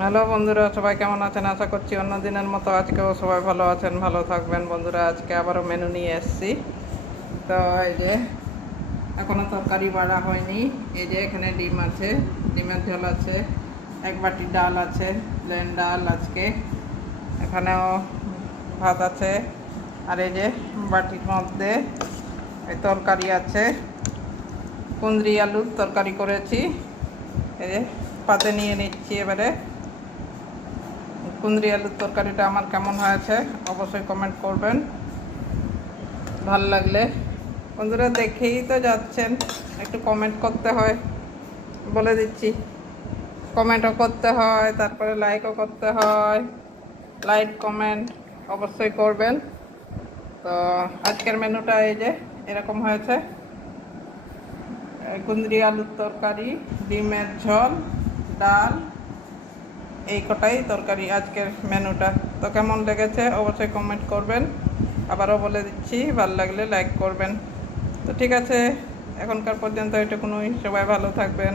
Hello বন্ধুরা, সবাই কেমন আছেন? আশা করছি অন্য দিনের মতো আজকেও সবাই ভালো আছেন, ভালো থাকবেন। বন্ধুরা, আজকে আবারও মেনু নিয়ে এসেছি। তো এই যে এখনও তরকারি বাড়া হয়নি। এই যে এখানে ডিম আছে, ডিমের ঝোল আছে, এক বাটি ডাল আছে, প্লেন ডাল আজকে। এখানেও ভাত আছে, আর এই যে বাটির মধ্যে এই তরকারি আছে, কুঁদরি আলুর তরকারি করেছি। এই যে পাতে নিয়ে নিচ্ছি। এবারে কুঁদরি আলুর তরকারিটা আমার কেমন হয়েছে অবশ্যই কমেন্ট করবেন ভাল লাগলে। বন্ধুরা, দেখেই তো যাচ্ছেন, একটু কমেন্ট করতে হয়, বলে দিচ্ছি। কমেন্টও করতে হয়, তারপরে লাইকও করতে হয়। লাইক কমেন্ট অবশ্যই করবেন। তো আজকের মেনুটা এই যে এরকম হয়েছে: কুঁদরি আলুর তরকারি, ডিমের ঝোল, ডাল, এই কটাই তরকারি আজকের মেনুটা। তো কেমন লেগেছে অবশ্যই কমেন্ট করবেন। আবারও বলে দিচ্ছি, ভালো লাগলে লাইক করবেন। তো ঠিক আছে, এখনকার পর্যন্ত এটুকুনই। সবাই ভালো থাকবেন।